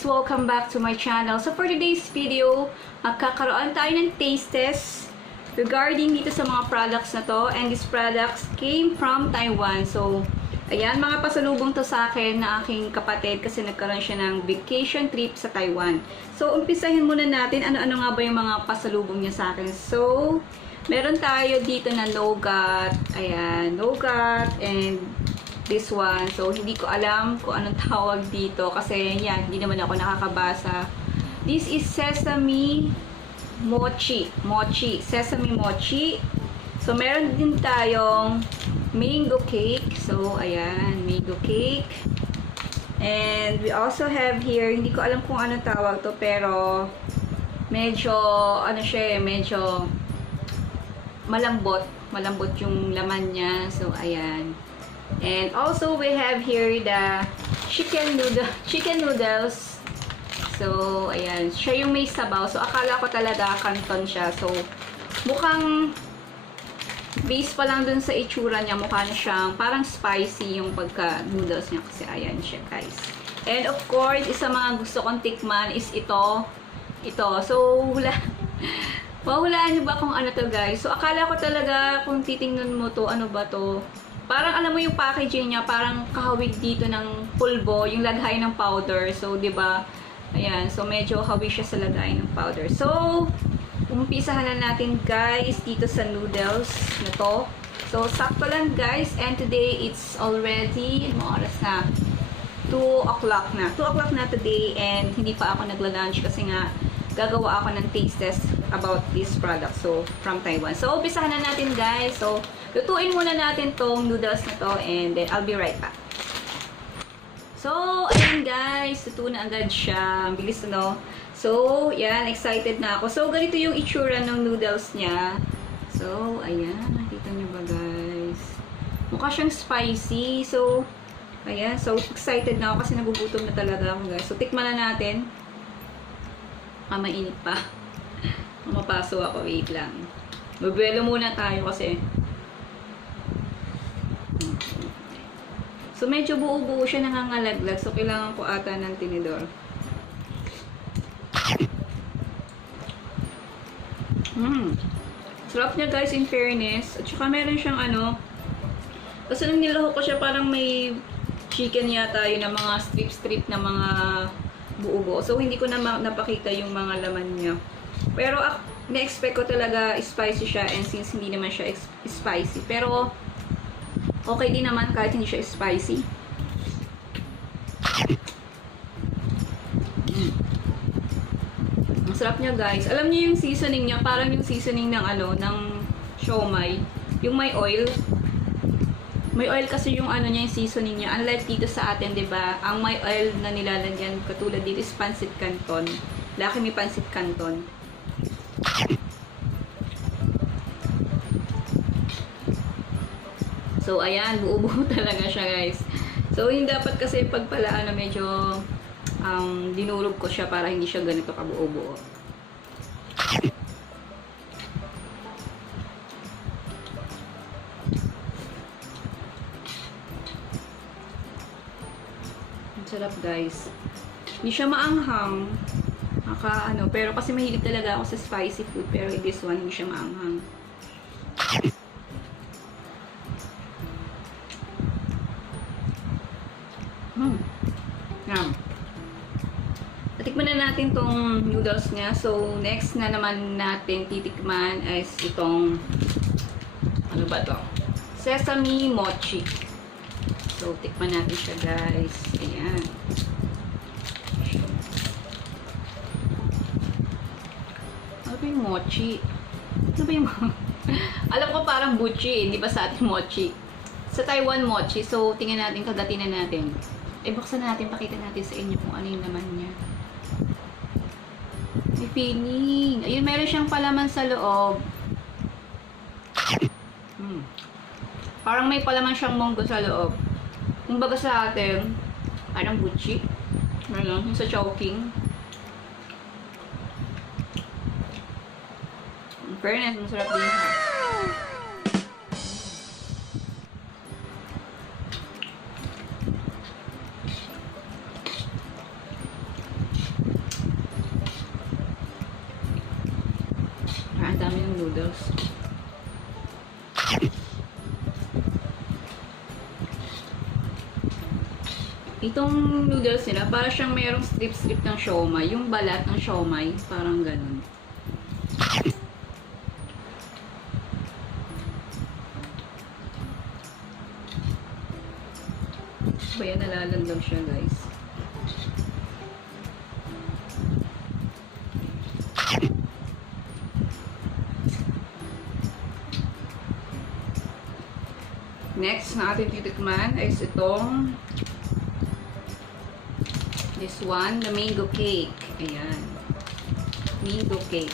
Welcome back to my channel. So for today's video, magkakaroon tayo ng taste test regarding dito sa mga products na to, and these products came from Taiwan. So ayan, mga pasalubong to sa akin na aking kapatid kasi nagkaroon siya ng vacation trip sa Taiwan. So umpisahin muna natin ano-ano nga ba yung mga pasalubong niya sa akin. So meron tayo dito na nougat, ayan, nougat, and this one. So, hindi ko alam kung anong tawag dito kasi yan, hindi naman ako nakakabasa. This is sesame mochi. Sesame mochi. So, meron din tayong mango cake. So, ayan, mango cake. And we also have here, hindi ko alam kung anong tawag to, pero medyo, ano siya, medyo malambot. Malambot yung laman niya. So, ayan. And also we have here the chicken noodles. So ayan, siya yung may sabaw. So akala ko talaga canton siya. So mukhang base pa lang dun sa itsura niya, mukha na siyang parang spicy yung pagka noodles niya kasi ayan siya, guys. And of course, isa mga gusto kong tikman is ito. So mahulaan niyo ba kung ano to, guys? So akala ko talaga kung titingnan mo to, ano ba to? Parang alam mo yung packaging niya, parang kahawig dito ng pulbo, yung lagay ng powder. So, 'di ba? Ayan, so medyo hawig siya sa lagay ng powder. So, umpisahan na natin, guys, dito sa noodles na to. So, sakto lang, guys. And today it's already oras na 2 o'clock na. 2 o'clock na today, and hindi pa ako nagla-lunch kasi nga gagawa ako ng taste test about this product, so from Taiwan. So umpisahan na natin, guys. So lutuin muna natin tong noodles na to, and then I'll be right back. So ayan, guys, luto na agad siya. Ang bilis, no? So yan, excited na ako. So ganito yung itsura ng noodles niya. So ayan, nakita niyo ba, guys? Mukha siyang spicy. So ayan, so excited na ako kasi nagugutom na talaga ako, guys. So tikman na natin. Mainit pa. Mapaso ako, wait lang. Mabuelo muna tayo kasi. So medyo buo-buo siya, nangangalaglag. So kailangan ko ata ng tinidor. Sarap niya, guys, in fairness. At saka meron siyang ano. Kasi nung nilahok ko siya, parang may chicken yata yun na mga strip na mga buo-buo. So, hindi ko na napakita yung mga laman niya. Pero, na-expect ko talaga spicy siya, and since hindi naman siya spicy. Pero, okay din naman kahit hindi siya spicy. Ang sarap niya, guys. Alam niyo yung seasoning niya, parang yung seasoning ng ano, ng siomai. Yung may oil. May oil kasi yung ano niya, yung seasoning niya. Unlike dito sa atin, 'di ba? Ang may oil na nilalagyan katulad dito is pancit canton. Laki may pancit canton. So ayan, buo-buo talaga siya, guys. So yung dapat kasi pagpalaan na medyo dinurog ko siya para hindi siya ganito kabuo-buo. Sarap, guys. Hindi siya maanghang. Pero kasi mahilig talaga ako sa spicy food. Pero this one, hindi siya maanghang. Yan. Tatikman na natin tong noodles niya. So, next na naman natin titikman is itong, ano ba to? Sesame mochi. So, tikman natin siya, guys. Ayan. Ano ba yung mochi? Ano ba yung alam ko parang buchi, hindi ba sa atin mochi? Sa Taiwan mochi. So, tingnan natin, kagatin na natin. Buksan natin, pakita natin sa inyo kung ano yung laman niya. May feeling. Ayun, meron siyang palaman sa loob. Parang may palaman siyang munggo sa loob. Kumbaga sa atin, parang buchi. Ano, yung sa choking. fairness, masarap din siya. Ang dami ng noodles. Itong noodles nila, para siyang mayroong strip-strip ng siomai. Yung balat ng siomai, parang ganun. Kaya nalalandaw siya, guys. Next na ating titikman is itong this one, the mango cake. Ayan. Mango cake.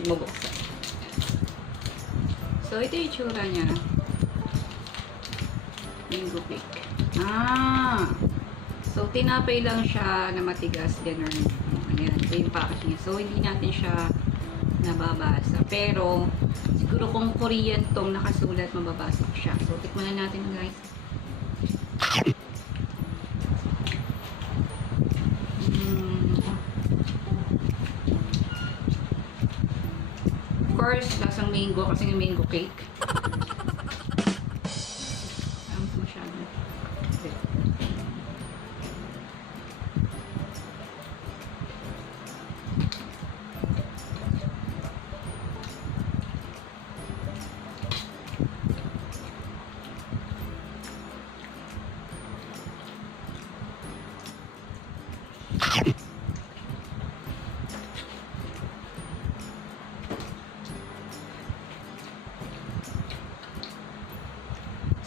Tigmabuksan. So, ito yung itsura niya. Mango cake. Ah! So, tinapay lang siya na matigas. Ganun. Ayan. Ito yung package niya. So, hindi natin siya nababasa. Pero, siguro kung Korean tong nakasulat, mababasa siya. So, tikman na natin, guys. Of course, lasang mango kasi yung mango cake. Masyado. Okay.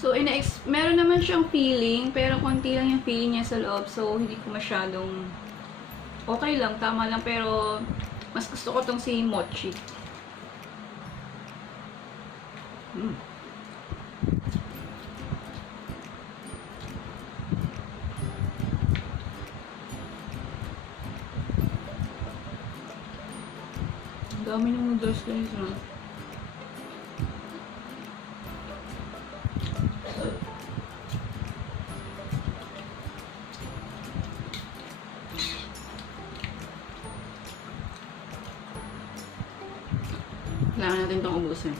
So, meron naman siyang feeling, pero konti lang yung feeling niya sa loob. So, hindi ko masyadong okay lang, tama lang. Pero, mas gusto ko tong si Mochi. Ang dami ng noodles, guys, no? Kailangan natin itong ubusin.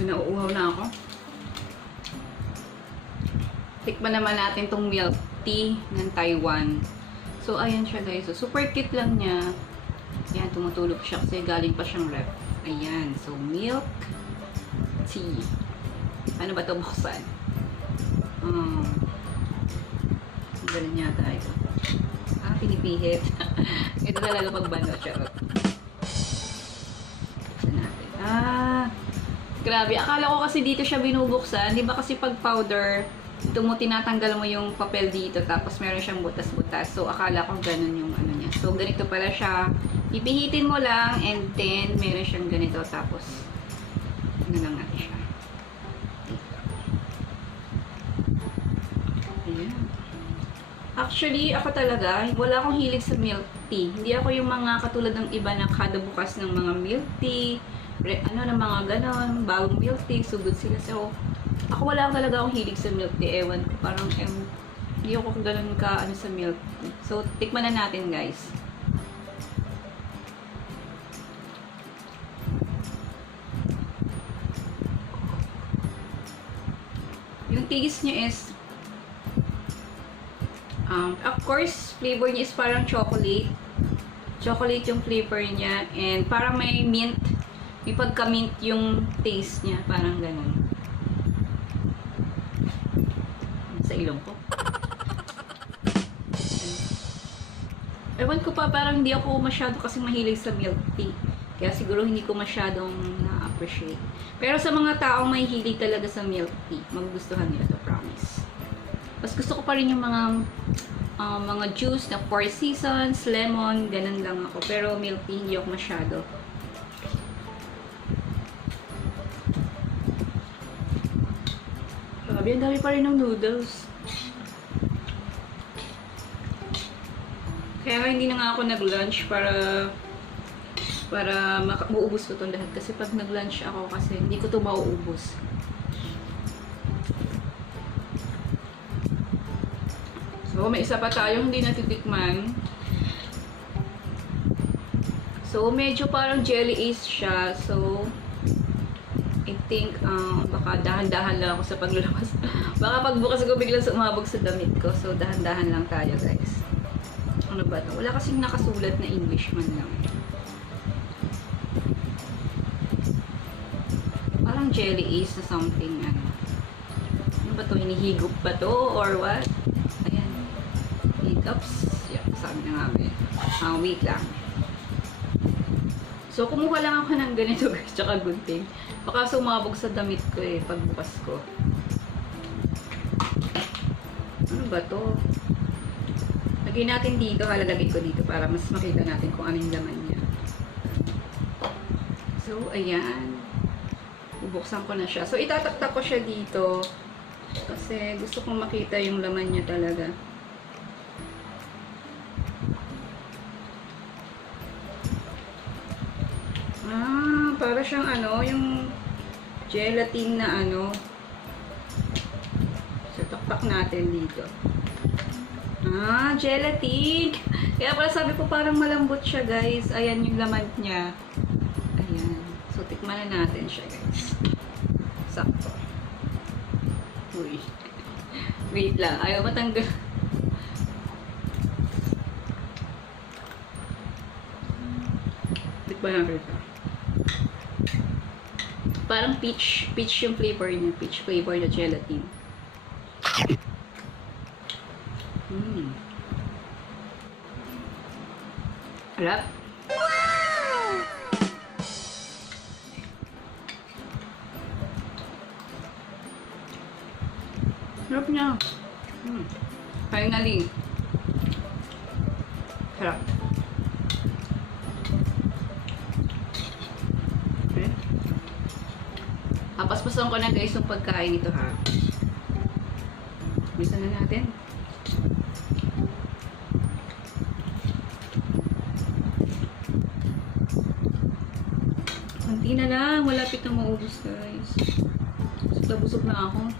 Nauuhaw na ako. Tikman naman natin itong milk tea ng Taiwan. So, ayan siya, guys. So, super cute lang niya. Ayan, tumutulog siya kasi galing pa siyang ref. Ayan. So, milk tea. Ano ba ito buksan? Ganun yata ito. Pinipihit. Ito talaga pagbano. Charot. Buksan natin. Grabe. Akala ko kasi dito siya binubuksan. Di ba kasi pag powder, ito mo tinatanggal mo yung papel dito. Tapos meron siyang butas-butas. So, akala ko ganun yung ano niya. So, ganito pala siya. Ipihitin mo lang and then meron siyang ganito tapos ano lang natin siya. Ayan. Actually, ako talaga, wala akong hilig sa milk tea. Hindi ako yung mga katulad ng iba na kada bukas ng mga milk tea, ng mga ganon, bagong milk tea, sugod sila. So, ako wala talaga akong hilig sa milk tea. Ewan ko, parang hindi ako ganon ka sa milk tea. So, tikman na natin, guys. Yung taste niya is, of course, flavor niya is parang chocolate. Chocolate yung flavor niya. And parang may mint. May pagka-mint yung taste niya. Parang ganun. Sa ilong ko. Ewan ko pa, parang hindi ako masyado kasi mahilig sa milk tea. Kaya siguro hindi ko masyadong na-appreciate. Pero sa mga taong may hilig talaga sa milk tea, magugustuhan nila ito, promise. Mas gusto ko pa rin yung mga juice na 4 seasons, lemon, ganun lang ako. Pero milk tea, hindi ako masyado. Grabe, ang dami pa rin ng noodles. Kaya hindi na nga ako nag-lunch para mauubos ko itong lahat. Kasi pag nag-lunch ako kasi hindi ko ito mauubos. So, may isa pa tayong hindi natitikman. So, medyo parang jelly ace siya. So, I think, baka dahan-dahan lang ako sa paglalabas. Baka pagbukas ko biglang sumabog sa damit ko. So, dahan-dahan lang tayo, guys. Ano ba ito? Wala kasing nakasulat na English man lang. Parang jelly ace na something, ano. Ano ba ito? Hinihigop ba ito? Or what? Ayan. Hiccups. Yeah, sabi na nga ba. Wait lang. So, kumuha lang ako ng ganito, guys. Tsaka gunting. Baka sumabog sa damit ko eh, pagbukas ko. Ano ba to? Lagyan natin dito, halalagay ko dito para mas makita natin kung ano yung laman niya. So, ayan. Bubuksan ko na siya. So, itataktak ko siya dito. Kasi gusto kong makita yung laman niya talaga. Para siyang ano, yung gelatin na ano. So, taktak natin dito. Gelatin! Kaya pala sabi ko parang malambot siya, guys. Ayan yung laman niya. Ayan. So, tikman na natin siya, guys. Sakto. Uy. Wait lang. Ayaw matanggal. Tikman natin ito. Parang peach yung flavor niya. Peach flavor na gelatin. Harap. Harap niya. Finally. Harap. Paspasan ko na, guys, yung pagkain nito, ha. Bisa na natin. Kunti na lang. Malapit na maubos, guys. Busog na ako.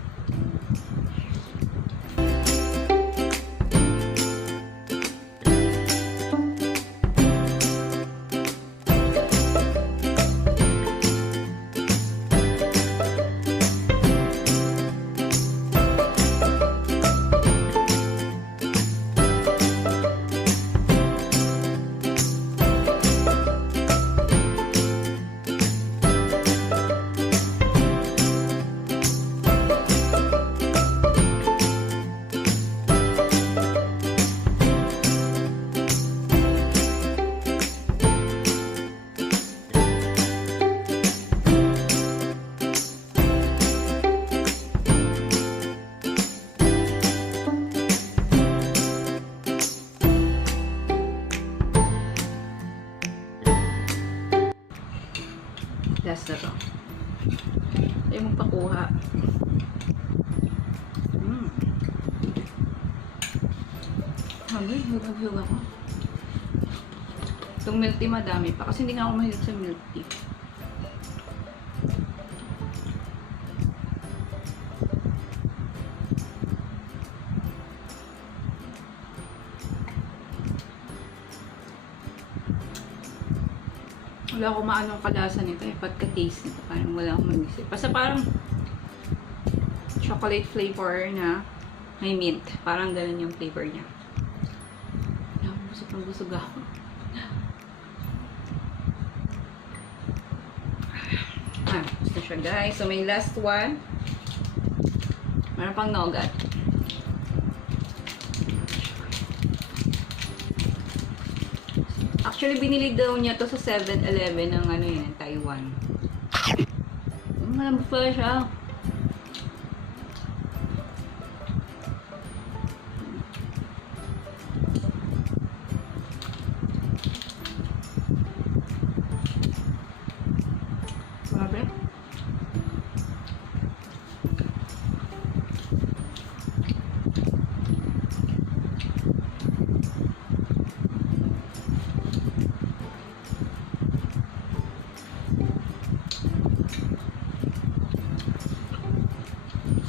Last na to. Tayo magpakuha. Hugag-hugag ako. Itong milk tea madami pa. Kasi hindi nga ako mahilig sa milk tea. Wala akong maanong kalasa nito eh. Pagka-taste nito. Parang wala akong mag-isip. Basta parang chocolate flavor na may mint. Parang ganun yung flavor niya. Busog ako. Gusto siya, guys. So, may last one. Meron pang nougat. Actually, binili daw niya to sa 7-Eleven ng ano yan, Taiwan. Malambot pala siya.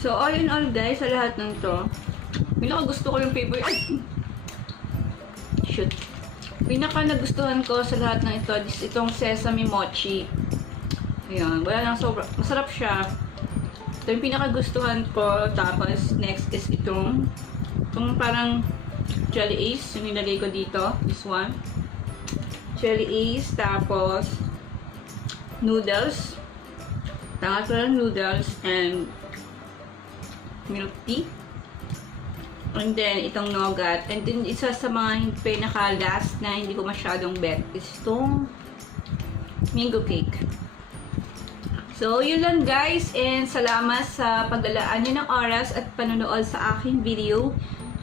So, all in all guys, sa lahat ng to, pinaka-gusto ko yung favorite. Ay! Shoot. Pinaka-nagustuhan ko sa lahat ng ito is itong sesame mochi. Ayan, wala lang sobra. Masarap siya. Ito yung pinaka-gustuhan ko. Tapos, next is itong parang jelly ace. Yung nilagay ko dito. This one. Jelly ace. Tapos, noodles. Tangat ko lang noodles. And Milktea. And then, itong nougat. And then, isa sa mga pinaka-last na hindi ko masyadong bet is itong mango cake. So, yun lang guys. And salamat sa paglalaan nyo ng oras at panonood sa aking video.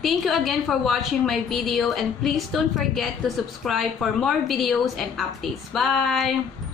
Thank you again for watching my video. And please don't forget to subscribe for more videos and updates. Bye!